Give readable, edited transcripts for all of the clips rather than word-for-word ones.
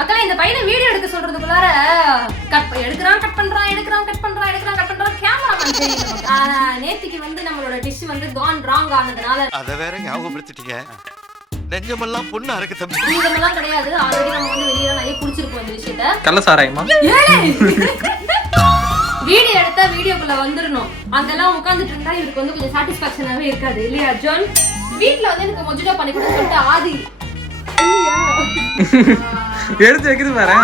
அக்கா இந்த பையனை வீடியோ எடுக்க சொல்றதுக்குள்ளார கட் பண்றான் கேமராமேன் தெரியல. நேத்திக்கு வந்து நம்மளோட டிஷ் வந்து கான் ராங் ஆனதுனால அத வேற ஞாபகப்படுத்திட்டீங்க. நெஞ்சமெல்லாம் பொண்ணா இருக்கு தம்பி. இதெல்லாம் கிடையாது. ஆல்ரெடி நம்ம வந்து வெளியில நிறைய குடிச்சிருப்போம் இந்த விஷயத்தை. கள்ள சாராயமா? வீடியோ எடுத்தா வீடியோக்குள்ள வந்துடணும். அங்கெல்லாம் உட்கார்ந்துட்டு இருந்தா இவருக்கு வந்து கொஞ்சம் சாட்டிஸ்பாக்சனாவே இருக்காது இல்லையா ஜான்? வீட்ல வந்து எனக்கு மொஜிட்டோ பண்ணி கொடுக்க சொல்லிட்டு ஆதி எடுத்து வைக்குது பாரு.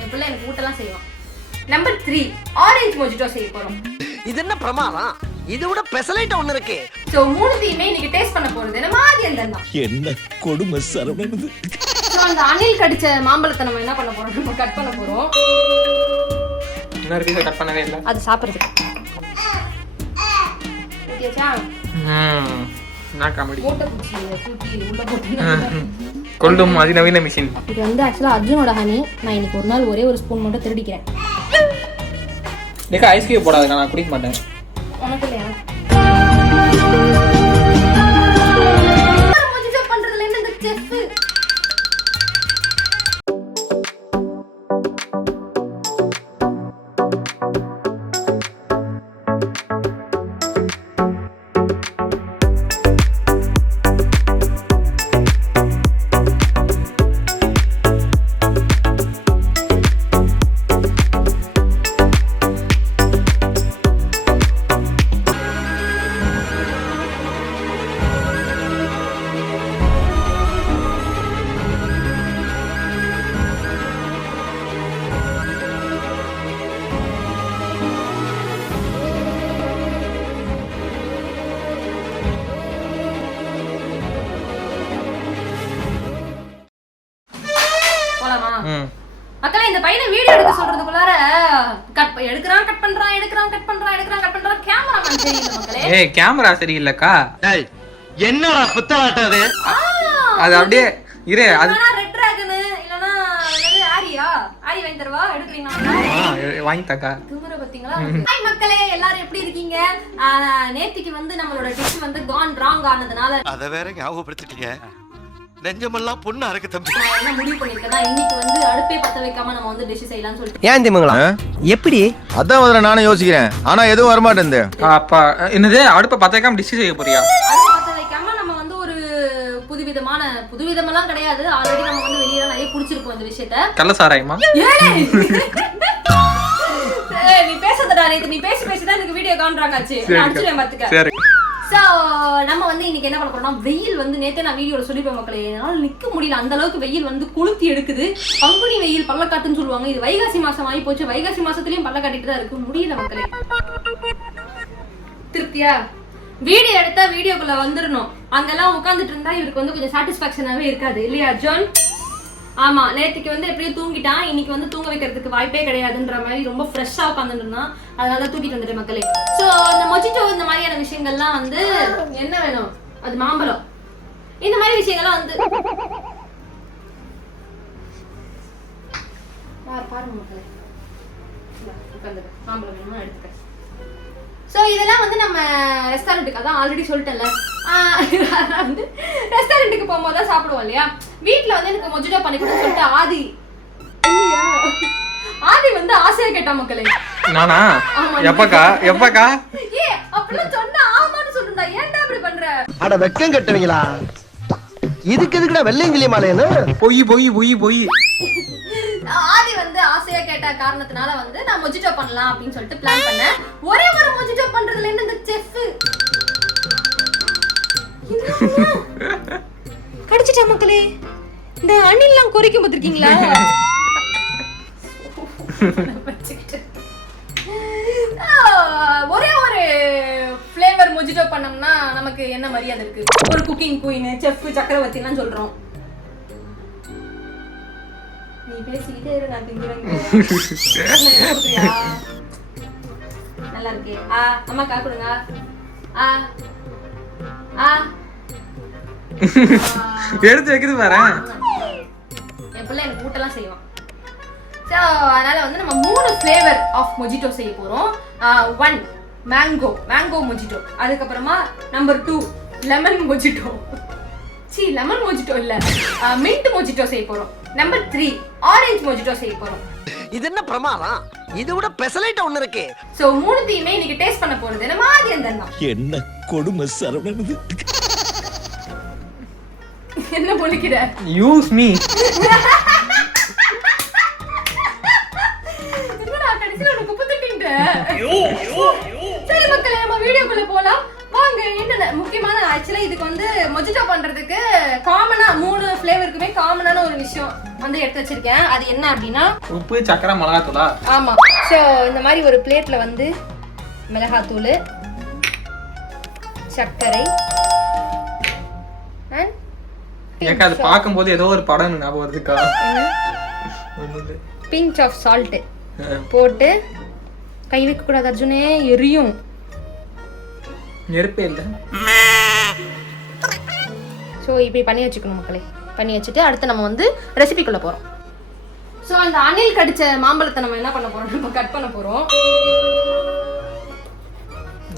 என் பிள்ளை எனக்கு ஊட்டலாம் செய்வான். நம்பர் 3 ஆரஞ்சு மொஜிட்டோ செய்ய போறோம். இது என்ன பிரமாதம்? இது விட பெசலைட் ஒன்னு இருக்கு. சோ மூணுத்தையுமே இன்னைக்கு டேஸ்ட் பண்ண போறது நம்ம ஆதியன் தான். என்ன கொடுமை சரவணன். சோ அந்த அணில் கடிச்ச மாம்பழத்தை நம்ம என்ன பண்ண போறோம்? நம்ம கட் பண்ண போறோம். இன்னொரு பீஸ் கட் பண்ணவே இல்ல. அது சாப்பிடுறதுக்கு. ஓகேச்சா? நான் காமெடி. மூட்டை குச்சியில தூக்கி உள்ள போட்டு கொல்லும் அதிநவீன மிஷின். இது வந்து ஆக்சுவலா அர்ஜுனோட ஹனி. நான் இன்னைக்கு ஒரு நாள் ஒரே ஒரு ஸ்பூன் மட்டும் திருடிக்கிறேன். நீங்க ஐஸ் கியூப் போடாதீங்க, நான் குடிக்க மாட்டேன். உனக்கு இல்லையா? மொஜிட்டோ பண்றதுல என்ன இந்த செஃப்? அக்கா இந்த பையனை வீடியோ எடுக்க சொல்றதுக்குள்ளார கட் பண்றான் கேமராமேன் தெரியல மக்களே. ஏய் கேமரா சரியில்லக்கா. டேய் என்னடா புத்தலாட்டது? அது அப்படியே இரு. அது ரெட் டிராகன் இல்லனா ஆரி வாங்கி தரவா? எடுக்கறீங்களா? வாங்கி தாக்கா. குமர பாத்தீங்களா? ஹாய் மக்களே, எல்லாரும் எப்படி இருக்கீங்க? நேத்திக்கு வந்து நம்மளோட டிஷ் வந்து கான் ராங் ஆனதுனால அத வேற ஞாபகப்படுத்திட்டீங்க. நெஞ்சமெல்லாம் பொண்ணா இருக்கு தம்பி. நான் என்ன முடிவு பண்ணிருக்கேன்னா இன்னைக்கு வந்து அடுப்பே பத்த வைக்காம நம்ம வந்து டிஷ் செய்யலாம்னு சொல்லிட்டு. ஏன் திமுங்களா? எப்படி? அதான் முதல்ல நானும் யோசிக்கிறேன். ஆனா எதுவும் வரமாட்டேங்குது. அப்பா என்னது அடுப்ப பத்த வைக்காம டிஷ் செய்ய போறியா? அடுப்பை பத்த வைக்காம நம்ம வந்து ஒரு புதுவிதமெல்லாம் கிடையாது. ஆல்ரெடி நம்ம வந்து வெளியில நிறைய குடிச்சிருப்போம் இந்த விஷயத்தை. கள்ள சாராயமா? நீ பேசாதடா. நீ பேசிதான் எனக்கு வீடியோ காண்றாங்க ஆச்சு. நான் அடிச்சுறேன் பாத்துக்க. சரி. சோ நம்ம வந்து இன்னைக்கு என்ன பண்ண போறோம்னா வெயில் வந்து நேத்தே நான் வீடியோல சொல்லிப்பேன் மக்களே, என்னால நிக்க முடியல, அந்த அளவுக்கு வெயில் வந்து கொளுத்தி எடுக்குது. பங்குனி வெயில் பள்ளக்காட்டுன்னு சொல்லுவாங்க. இது வைகாசி மாசம் ஆகி போச்சு. வைகாசி மாசத்துலயும் பள்ள காட்டிட்டு தான் இருக்கு. முடியல மக்களே. திருப்தியா? வீடியோ எடுத்தா வீடியோக்குள்ள வந்துடணும். அங்கெல்லாம் உட்கார்ந்துட்டு இருந்தா இவருக்கு வந்து கொஞ்சம் சாட்டிஸ்பாக்சனாவே இருக்காது இல்லையா ஜான்? ஆமா, நேத்துக்கு வந்து எப்படியும் தூங்கிட்டான். இன்னைக்கு வந்து தூங்க வைக்கிறதுக்கு வாய்ப்பே கிடையாதுன்ற மாதிரி ரொம்ப ஃப்ரெஷ்ஷா உட்காந்துட்டு இருந்தான். அதனால தூக்கிட்டு வந்துட்டேன் மக்களே. சோ இந்த மொஜிட்டோ இந்த மாதிரியான விஷயங்கள்லாம் வந்து என்ன வேணும்? அது மாம்பழம். இந்த மாதிரி விஷயங்கள்லாம் வந்து பாருங்க மக்களே. உட்காந்து மாம்பழம் வேணுமா எடுத்துக்க. சோ இதெல்லாம் வந்து நம்ம ரெஸ்டாரண்ட்டுக்கு, அதான் ஆல்ரெடி சொல்லிட்டேன்ல, வந்து ரெஸ்டாரண்ட்டுக்கு போகும்போது தான் சாப்பிடுவோம் இல்லையா? வீட்டுல வந்து எனக்கு மொஜிட்டோ பண்ணி கொடுக்க சொல்லிட்டு ஆதி வந்து ஆசையா கேட்டா மக்களே. நானா? எப்பக்கா? ஏ அப்பெல்லாம் சொன்னா ஆமான்னு சொல்லுடா. ஏன்டா இப்படி பண்ற? அட வெக்கம் கட்டுவீங்களா? இதுக்கு எதுக்குடா வெள்ளையங்கிலி மாலையன்னு? பொய். ஆதி வந்து ஆசையா கேட்ட காரணத்தினால வந்து நான் மொஜிட்டோ பண்ணலாம் அப்படின்னு சொல்லிட்டு பிளான் பண்ணேன். ஒரே ஒரு மொஜிட்டோ பண்றதுல என்ன இந்த செஃப் கடிச்சிட்டா மக்களே. இந்த அணில்லாம் குறிக்கும் பாத்திருக்கீங்களா? ஒரே ஒரு ஃப்ளேவர் மொஜிட்டோ பண்ணோம்னா நமக்கு என்ன மரியாதை இருக்கு? ஒரு குக்கிங் குயின், செஃப், சக்கரவர்த்தி எல்லாம் சொல்றோம். நீ பேசிக்கிட்டே இரு, நான் திங்குறேன். நல்லா இருக்கு. அம்மா கா கொடுங்க. எடுத்து வைக்குது பாரு. என் பிள்ளை எனக்கு ஊட்டலாம் செய்வான். ஸோ அதனால வந்து நம்ம 3 ஃப்ளேவர் ஆஃப் மொஜிட்டோ செய்ய போறோம். 1 மேங்கோ மொஜிட்டோ. அதுக்கப்புறமா number 2 lemon mojito. Lemon mojito இல்ல, மின்ட் மொஜிட்டோ செய்ய போறோம். நம்பர் 3 ஆரஞ்சு மொஜிட்டோ செய்ய போறோம். இது என்ன பிரமாதம்? இது விட பெசலைட் ஒண்ணு இருக்கு. சோ மூணுத்தையுமே இன்னைக்கு டேஸ்ட் பண்ண போறது நம்ம ஆதியந்தன் தான். என்ன கொடுமை சரவணன். என்ன பொழிக்கிற? Use me. என்னடா கடைசில உனக்கு குப்பு தட்டிங்க. சரி மக்களே, நம்ம வீடியோக்குள்ள போலாம் வாங்க. என்ன முக்கியமான ஆக்சுவலா இதுக்கு வந்து மொஜிட்டோ பண்றதுக்கு காமனா 3 ஃப்ளேவருக்குமே காமனான ஒரு விஷயம் வந்து எடுத்து வச்சிருக்கேன். அது என்ன அப்படின்னா உப்பு, சக்கரை, மிளகாத்தூளா? ஆமா. சோ இந்த மாதிரி ஒரு பிளேட்ல வந்து மிளகாத்தூள், சர்க்கரை and எனக்கு அது பார்க்கும்போது ஏதோ ஒரு படம் ஞாபகம் வருதுக்கா. பிஞ்ச் ஆஃப் சால்ட் போட்டு கை வைக்க கூடாது அர்ஜுனே, எரியும். நெருப்பே இல்லை. ஸோ இப்படி பண்ணி வச்சுக்கணும் மக்களே. பண்ணி வச்சுட்டு அடுத்து நம்ம வந்து ரெசிபிக்குள்ள போறோம். ஸோ அந்த அணில் கடிச்ச மாம்பழத்தை நம்ம என்ன பண்ண போறோம், நம்ம கட் பண்ண போறோம்.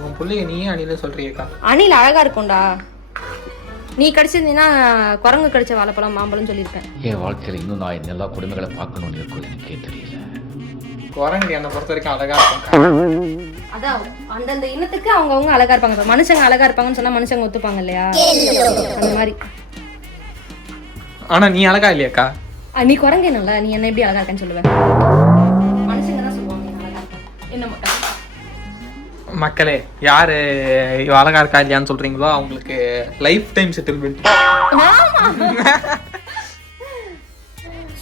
உன் பிள்ளைங்க நீயே அணில சொல்றியக்கா. அணில் அழகா இருக்கும்டா. நீ கடிச்சிருந்தீங்கன்னா குரங்கு கடிச்ச வாழைப்பழம் மாம்பழம் சொல்லியிருப்பேன். என் வாழ்க்கையில் இன்னும் நான் இந்த எல்லா கொடுமைகளை பார்க்கணும்னு இருக்கும் எனக்கே தெரியல. குரங்கு என்னை பொறுத்த வரைக்கும் அழகா இருக்கும். அதான் அந்தந்த இனத்துக்கு அவங்கவுங்க அழகா இருப்பாங்க. இப்ப மனுஷங்க அழகா இருப்பாங்கன்னு சொன்னா மனுஷங்க ஒத்துப்பாங்க இல்லையா, அந்த மாதிரி. ஆனா நீ அழகா இல்லையாக்கா? நீ குரங்கு என்னல்ல, நீ என்ன எப்படி அழகா இருக்கேன்னு சொல்லுவேன். மனுஷங்க தான் சொல்லுவாங்க நீ அழகா இருக்க. என்ன மட்டும் மக்களே, யாரு இவ அழகா இருக்கா இல்லையான்னு சொல்றீங்களோ அவங்களுக்கு லைஃப் டைம் செட்டில்மெண்ட்.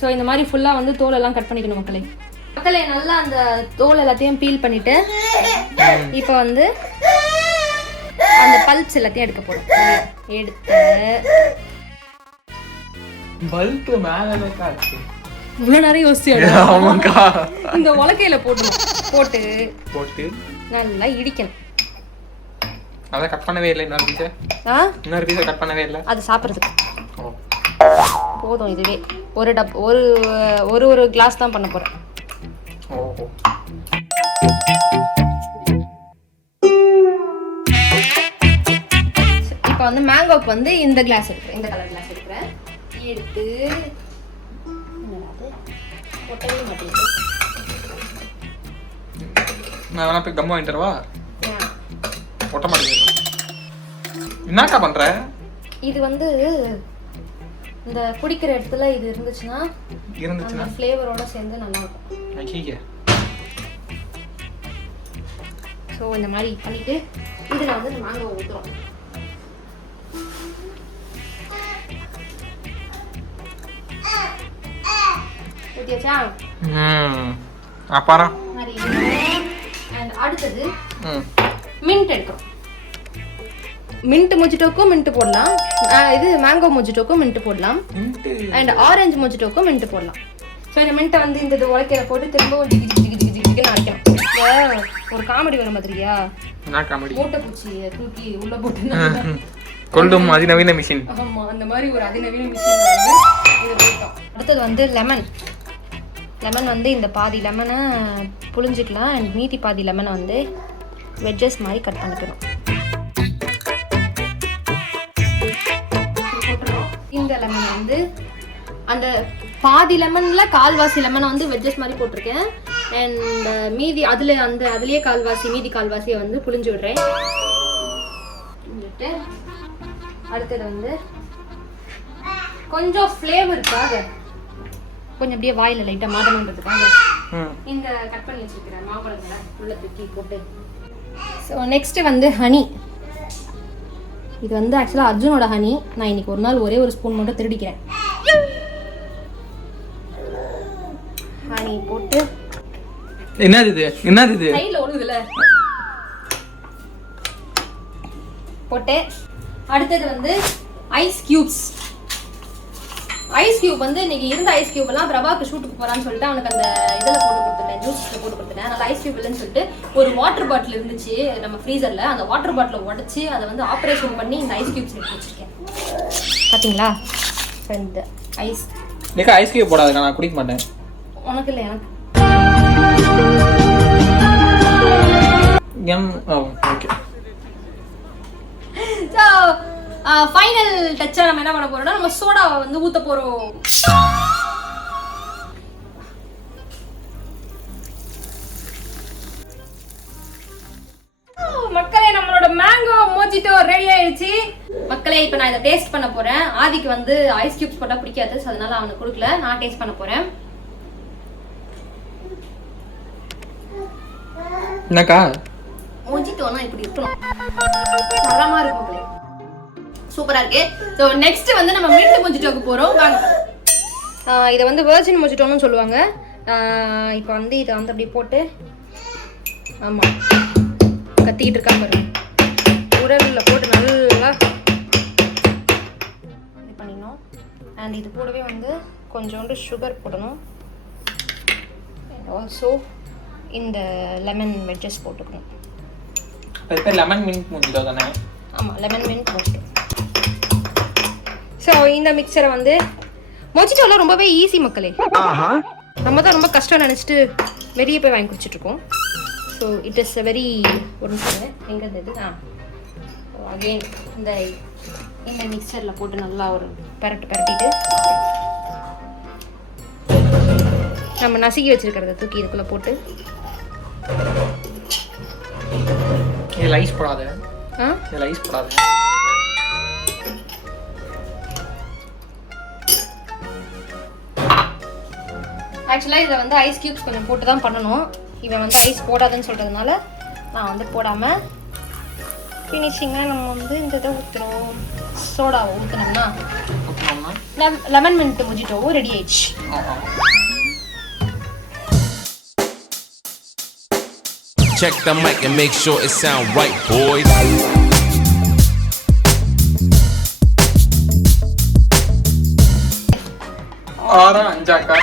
ஸோ இந்த மாதிரி ஃபுல்லா வந்து தோல் எல்லாம் கட் பண்ணிக்கணும் மக்களே. மக்களே நல்லா அந்த தோல் எல்லாத்தையும் பீல் பண்ணிட்டு இப்போ வந்து அந்த பல்ப்ஸ் எல்லாத்தையும் எடுக்க போறோம். எடுத்து பல்ப் மேல இருக்கு. இவ்வளவு நேரம் யோசிச்சு ஆமாக்கா. இந்த உலக்கையில போட்டு போட்டு நல்லா இடிக்கணும். அத கட் பண்ணவே இல்லை. இன்னொரு பீஸை கட் பண்ணவே இல்லை. அது சாப்பிட்றதுக்கு போதும். இதுவே ஒரு கிளாஸ் தான் பண்ண போறேன். ஓஹோ. இப்போ வந்து மேங்கோக்கு வந்து இந்த கிளாஸ் எடுக்கிறேன், இந்த கலர் கிளாஸ் எடுக்கிறேன். எடுத்து ஒட்டவே மாட்டேங்குது. நான் வேணா போய் கம்மு வாங்கிட்டு வரவா? ஒட்ட மாட்டேங்குது. என்னக்கா பண்ற? இது வந்து இந்த குடிக்கிற இடத்துல இது இருந்துச்சுன்னா ஃப்ளேவரோட சேர்ந்து நல்லா இருக்கும். ஐயே. ஸோ இந்த மாதிரி பண்ணிட்டு இதில் வந்து இந்த மேங்கோ ஊற்றுறோம். ஊற்றியாச்சா? அப்புறம் அண்ட் அடுத்தது மின்ட் எடுக்கிறோம். மின்ட் மொஜிட்டோக்கும் மின்ட் போடலாம், இது மேங்கோ மொஜிட்டோக்கும் மின்ட் போடலாம், அண்ட் ஆரஞ்சு மொஜிட்டோக்கும் மின்ட் போடலாம். ஸோ இந்த மின்ட்டை வந்து இந்த உலக்கையில போட்டு திரும்பவும் ஜிகின்னு அரைக்கணும். ஒரு காமெடி வரும் மாதிரியா, மூட்டை பூச்சியை தூக்கி உள்ள போட்டு கொள்ளும் அதிநவீன மிஷின். ஆமா, அந்த மாதிரி ஒரு அதிநவீன மிஷின் வந்து இது போட்டோம். அடுத்தது வந்து லெமன் வந்து இந்த பாதி லெமனை புழிஞ்சிக்கலாம் அண்ட் மீதி பாதி லெமனை வந்து வெஜ்ஜஸ் மாதிரி கட் பண்ணிக்கணும். இந்த லெமன் வந்து அந்த பாதி லெமன்ல கால்வாசி லெமனை வந்து வெஜ்ஜஸ் மாதிரி போட்டிருக்கேன். அண்ட் மீதி அதுலயே மீதி கால்வாசியை வந்து புழிஞ்சு விடுறேன். அடுத்தது வந்து கொஞ்சம் ஃப்ளேவருக்காக கொஞ்சம் அப்படியே வாயில லைட்டா மாடணுன்றதுக்காக இந்த கட் பண்ணி வச்சிருக்கிறேன் மாம்பழங்களை உள்ள தூக்கி போட்டு. ஸோ நெக்ஸ்ட் வந்து ஹனி. இது வந்து ஆக்சுவலாக அர்ஜுனோட ஹனி. நான் இன்னைக்கு ஒரு நாள் ஒரே ஒரு ஸ்பூன் மட்டும் திருடிக்கிறேன். ஹனி போட்டு என்னது சைடுல ஒழுகுல போட்டு. அடுத்தது வந்து ஐஸ் கியூப்ஸ். ஐஸ் கியூப் வந்து இன்னைக்கு இருந்த ஐஸ் கியூப் எல்லாம் பிரபாக்கு ஷூட்டுக்கு போறான்னு சொல்லிட்டு அவனுக்கு அந்த இதில் போட்டு கொடுத்துட்டேன், ஜூஸ்ல போட்டு கொடுத்துட்டேன். அதனால ஐஸ் கியூப் இல்லைன்னு சொல்லிட்டு ஒரு வாட்டர் பாட்டில் இருந்துச்சு நம்ம ஃப்ரீசர்ல. அந்த வாட்டர் பாட்டிலை உடச்சி அதை வந்து ஆப்ரேஷன் பண்ணி இந்த ஐஸ் கியூப்ஸ் எடுத்து வச்சிருக்கேன். பாத்தீங்களா? இந்த ஐஸ் ஐஸ் கியூப் போடாதுக்கா, நான் குடிக்க மாட்டேன். உனக்கு இல்லை, எனக்கு. ஓகே. ஸோ ஃபைனல் டச்சா நம்ம என்ன பண்ண போறோம்னா நம்ம சோடாவை வந்து ஊற்ற போறோம். ரெடி ஆயிடுச்சு மக்களே. இப்போ நான் இதை டேஸ்ட் பண்ண போறேன். ஆதிக்கு வந்து ஐஸ் கியூப்ஸ் போட்டா பிடிக்காது, ஸோ அதனால அவனுக்கு கொடுக்கல. நான் டேஸ்ட் பண்ண போறேன். என்னக்கா மொஜிட்டோனா இப்படி இருக்கணும், தரமா இருக்கும் மக்களே, சூப்பரா இருக்கு. ஸோ நெக்ஸ்ட் வந்து நம்ம மின்ட் மொஜிட்டோக்கு போறோம். வாங்க. இதை வந்து வெர்ஜின் மொஜிட்டோன்னு சொல்லுவாங்க. இப்போ வந்து இதை வந்து அப்படி போட்டு, ஆமா கத்திக்கிட்டு இருக்கா பாருங்க, உரலில் போட்டு நல்லா இது பண்ணிடணும். அண்ட் இது கூடவே வந்து கொஞ்சோண்டு சுகர் போடணும். அண்ட் ஆல்சோ இந்த லெமன் வெஜ்ஜஸ் போட்டுக்கணும். லெமன் மின்ட் மொஜிட்டோ தானே? ஆமாம், லெமன் மின்ட் மொஜிட்டோ. ஸோ இந்த மிக்சரை வந்து மொஜிட்டோலாம் ரொம்பவே ஈஸி மக்களே. நம்ம தான் ரொம்ப கஷ்டம் நினச்சிட்டு வெளியே போய் வாங்கி குடிச்சிட்ருக்கோம். So it is a very ஒரு நிமிஷம் எங்கே இருந்தது அகெயின் இந்த மிக்சரில் போட்டு நல்லா ஒரு பரட்டிட்டு நம்ம நசுக்கி வச்சிருக்கிறத தூக்கி இதுக்குள்ளே போட்டு. இதில் ஐஸ் போடாது. ஆ இதில் ஐஸ் போடாது. ஆக்சுவலாக இதில் வந்து ஐஸ் கியூப்ஸ் கொஞ்சம் போட்டு தான் பண்ணணும். இவன் வந்து ஐஸ் போடாதுன்னு சொல்கிறதுனால நான் வந்து போடாமல் ஃபினிஷிங்காக நம்ம வந்து இந்த இதை ஊற்றுறோம். சோடாவை ஊற்றுனோம்னா லெமன் மின்ட் மொஜிட்டோவும் ரெடி ஆயிடுச்சு. Check the mic and make sure it sound right, boys. ஆறா அஞ்சாக்கா?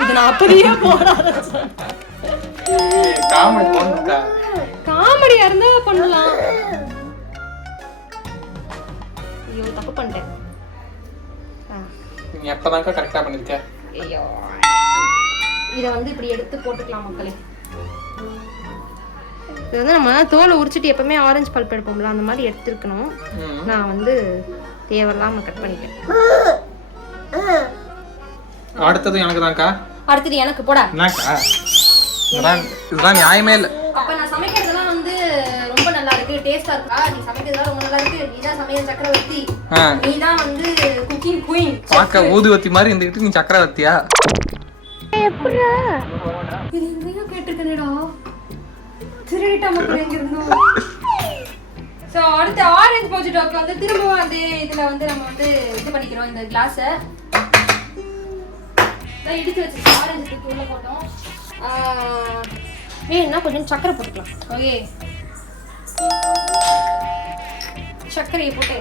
இது நான் அப்படியே போடாத காமெடி பண்ணுக்கா. காமெடியா இருந்தா பண்ணலாம். ஐயோ தப்பு பண்ணிட்டேன். நீ எப்பதான்க்கா கரெக்டா பண்ணிருக்க? ஐயோ இதை வந்து இப்படி எடுத்து போட்டுக்கலாம் மக்களே. இது வந்து நம்ம தோலை உரிச்சிட்டு எப்பவுமே ஆரஞ்சு பல்ப் எடுப்போம்ல, அந்த மாதிரி எடுத்துருக்கணும். நான் வந்து தேவையில்லாம கட் பண்ணிட்டேன். அடுத்தது எனக்கு தான்க்கா. அடுத்தது எனக்கு போடா. என்னக்கா இதுதான் நியாயமே இல்லை. அப்ப நான் சமைக்கிறதெல்லாம் வந்து ரொம்ப நல்லா இருக்கு, டேஸ்டா இருக்கா? நீ சமைக்கிறதெல்லாம் ரொம்ப நல்லா இருக்கு, நீதான் சமையல் சக்கரவர்த்தி, நீதான் வந்து குக்கிங் குயின். பார்க்க ஊதுவத்தி மாதிரி இருந்துகிட்டு நீ சக்கரவர்த்தியா? இது எங்கேயோ கேட்டிருக்கேனேடா, திருடிட்டா மக்கள் எங்க இருந்தோம். ஸோ அடுத்து ஆரஞ்சு மொஜிட்டோக்கு வந்து திரும்பவும் வந்து இதில் வந்து நம்ம வந்து இது பண்ணிக்கிறோம். இந்த கிளாஸை இடிச்சு வச்சு ஆரஞ்சு தூக்கி உள்ள போட்டோம். வேணும்னா கொஞ்சம் சர்க்கரை போட்டுக்கலாம். ஓகே, சர்க்கரையை போட்டு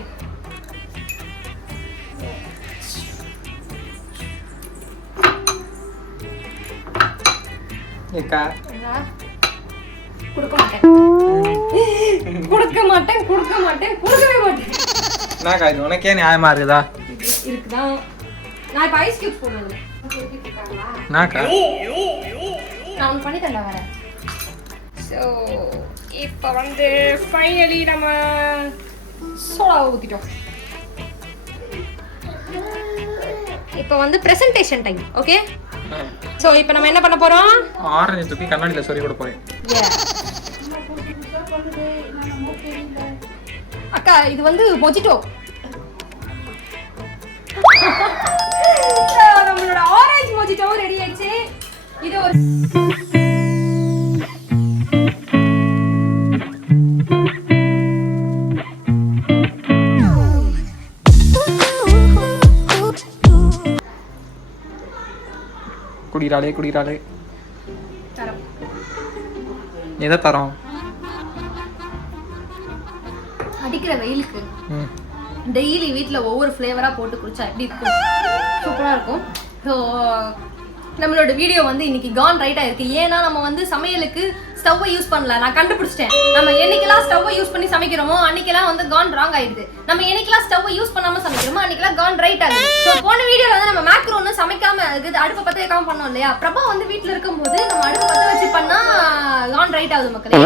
கொடுக்க மாட்டேன். கொடுக்கவே மாட்டேன். என்னக்கா இது உனக்கே நியாயமா இருக்குதா? இருக்குதான். நான் இப்போ ஐஸ் கியூப்ஸ் போடுறது. என்னக்கா நான் ஒன்று பண்ணி தரல வரேன். ஸோ இப்போ வந்து ஃபைனலி நம்ம சோடாவை ஊற்றிட்டோம். இப்போ வந்து ப்ரெசன்டேஷன் டைம். ஓகே, ஸோ இப்போ நம்ம என்ன பண்ண போகிறோம்? ஆரஞ்சு தூக்கி கண்ணாடியில் சொல்லி கூட போறேன். அக்கா இது வந்து மொஜிட்டோ. நம்மளோட ஆரஞ்சு மொஜிட்டோவும் ரெடி ஆயிடுச்சு. இது ஒரு குடிறாளே எதை தரோம்? அடிக்கிற வெயிலுக்கு டெய்லி வீட்டில் ஒவ்வொரு ஃப்ளேவராக போட்டு குடிச்சா எப்படி இருக்கும்? சூப்பராக இருக்கும். ஸோ நம்மளோட வீடியோ வந்து இன்னைக்கு கான் ரைட்டாக இருக்கு. ஏன்னா நம்ம வந்து சமையலுக்கு ஸ்டவ்வை யூஸ் பண்ணல. நான் கண்டுபிடிச்சிட்டேன். நம்ம என்னைக்கெல்லாம் ஸ்டவ்வை யூஸ் பண்ணி சமைக்கிறோமோ அன்னைக்கெல்லாம் வந்து கான் ராங் ஆயிடுது. நம்ம என்னைக்கெல்லாம் ஸ்டவ்வை யூஸ் பண்ணாம சமைக்கிறோமோ அன்னைக்கெல்லாம் கான் ரைட் ஆகுது. ஸோ போன வீடியோல வந்து நம்ம மேக்ரோன்னு சமைக்காம அடுப்பை பற்ற வைக்காம பண்ணோம் இல்லையா? பிரபா வந்து வீட்டில் இருக்கும்போது நம்ம அடுப்பை பற்ற வச்சு பண்ணா கான் ரைட் ஆகுது மக்களே.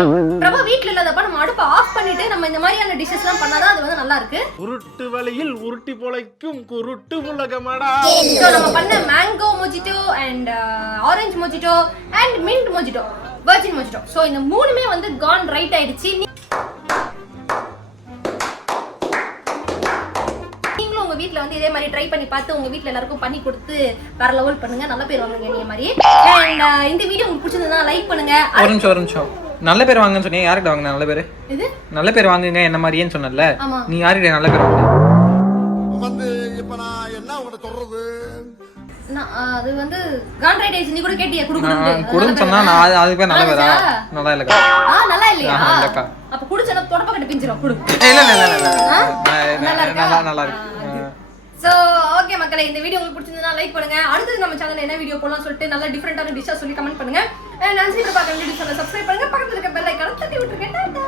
பிரபா வீட்டில் இல்லாதப்ப நம்ம அடுப்பை ஆஃப் பண்ணிட்டு நம்ம இந்த மாதிரியான டிஷ்ஷஸ்லாம் பண்ணாதான் அது வந்து நல்லா இருக்கு. உருட்டு வலையில் உருட்டி பொழைக்கும் குருட்டு உலகமடா. ஸோ நம்ம பண்ண mango mojito and orange mojito and mint mojito, virgin mojito. So இந்த மூணுமே வந்து கான் ரைட் ஆயிடுச்சு. வந்து இதே மாதிரி ட்ரை பண்ணி பார்த்து உங்க வீட்ல எல்லாருக்கும் பண்ணி கொடுத்து வேற லெவல் பண்ணுங்க, நல்ல பேர் வாங்குங்க நீங்க மாதிரி. அண்ட் இந்த வீடியோ உங்களுக்கு பிடிச்சிருந்தா லைக் பண்ணுங்க. ஒரு நிமிஷம் நல்ல பேர் வாங்குன்னு சொன்னீங்க, யார்கிட்ட வாங்குன நல்ல பேர்? இது நல்ல பேர் வாங்குங்க என்ன மாதிரின்னு சொன்னல, ஆமா. நீ யார்கிட்ட நல்ல பேர் வாங்குன? வந்து இப்ப நான் என்ன உங்கள்ட்ட சொல்றது? அது வந்து கான்ட்ராக்ட் நீ கூட கேட்டியே குடுக்கணும் குடுன்னு சொன்னா நான் அதுக்கு பேர் நல்ல பேரா? நல்லா இல்லக்கா. நல்லா இல்லையா? இல்லக்கா. அப்ப குடிச்சன தொடப்ப கட்ட பிஞ்சிரும் குடு. இல்ல நல்லா இருக்கு. சோ ஓகே மக்களே, இந்த வீடியோ உங்களுக்கு பிடிச்சிருந்தா லைக் பண்ணுங்க. அடுத்து நம்ம சேனல்ல என்ன வீடியோ போடலாம் சொல்லிட்டு நல்ல டிஃபரெண்டான டிஷ்ஷா சொல்லி கமெண்ட் பண்ணுங்க. நான் சீக்கிரம் பார்க்க வீடியோ சேனலை சப்ஸ்கிரைப் பண்ணுங்க, பக்கத்துல இருக்க பெல் ஐகானை தட்டி விட்டுருங்க. டாடா.